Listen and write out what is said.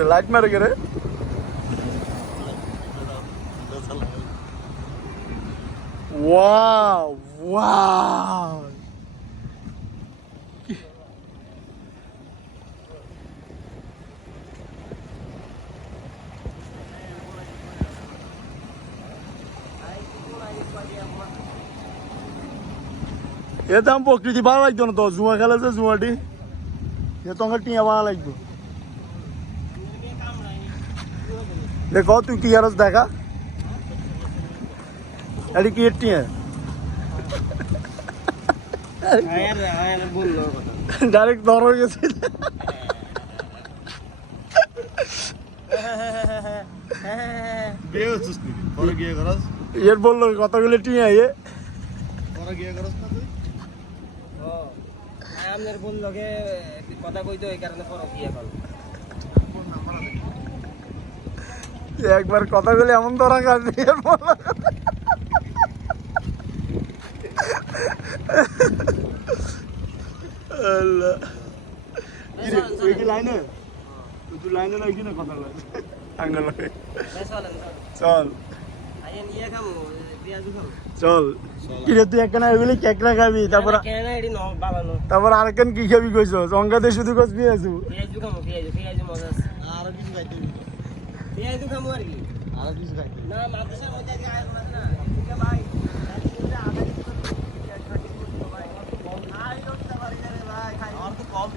রে লাইট মারে কে রে ওয়াও ওয়াও এ দাম প্রকৃতি ভালো লাগতো না তো জুয়া খেলা যে জুয়াটি এ তো আমার টিয়া ভালো লাগতো দেখো তুই কি আর দেখা এটি কি টিয়া ডাইরেক্ট ধর হয়ে গেছে এর বললো কতগুলো টিয়া এ কথা কইতো এই কারণে বিয়ে করো একবার কথা বলে এমন ধরা কাটবে লাইনে তুই লাইনে লাগি না কথা চল চল কিরে তুই একখানা এগুলি কেকড়া খাবি তারপর আরেকখান কি খাবি কইছ অঙ্গাতে শুধু কস পেঁয়াজু কম